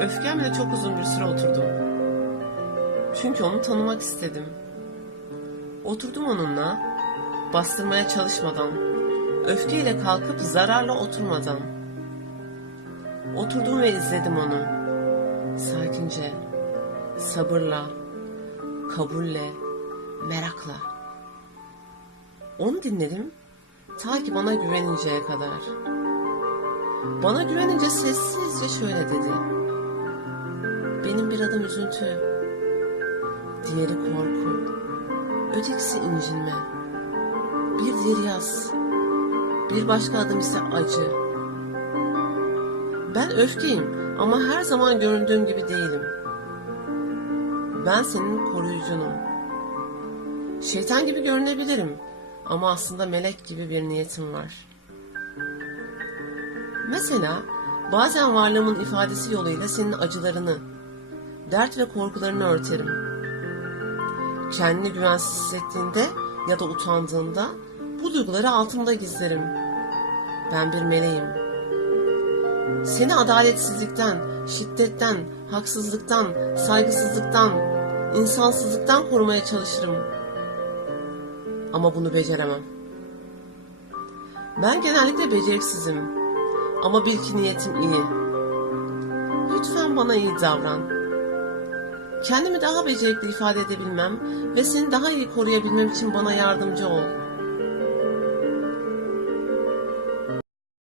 Öfkemle çok uzun bir süre oturdum. Çünkü onu tanımak istedim. Oturdum onunla, bastırmaya çalışmadan, öfkeyle kalkıp zararla oturmadan. Oturdum ve izledim onu. Sakince, sabırla, kabulle, merakla. Onu dinledim ta ki bana güveninceye kadar. Bana güvenince sessizce şöyle dedi. Bir adım üzüntü, diğeri korku, ötekisi incinme, bir diğeri yas, bir başka adım ise acı. Ben öfkeyim ama her zaman göründüğüm gibi değilim. Ben senin koruyucunum. Şeytan gibi görünebilirim ama aslında melek gibi bir niyetim var. Mesela bazen varlığımın ifadesi yoluyla senin acılarını, dert ve korkularını örterim. Kendini güvensiz hissettiğinde ya da utandığında bu duyguları altımda gizlerim. Ben bir meleğim. Seni adaletsizlikten, şiddetten, haksızlıktan, saygısızlıktan, insansızlıktan korumaya çalışırım. Ama bunu beceremem. Ben genellikle beceriksizim. Ama bil ki niyetim iyi. Lütfen bana iyi davran. Kendimi daha becerikli ifade edebilmem ve seni daha iyi koruyabilmem için bana yardımcı ol.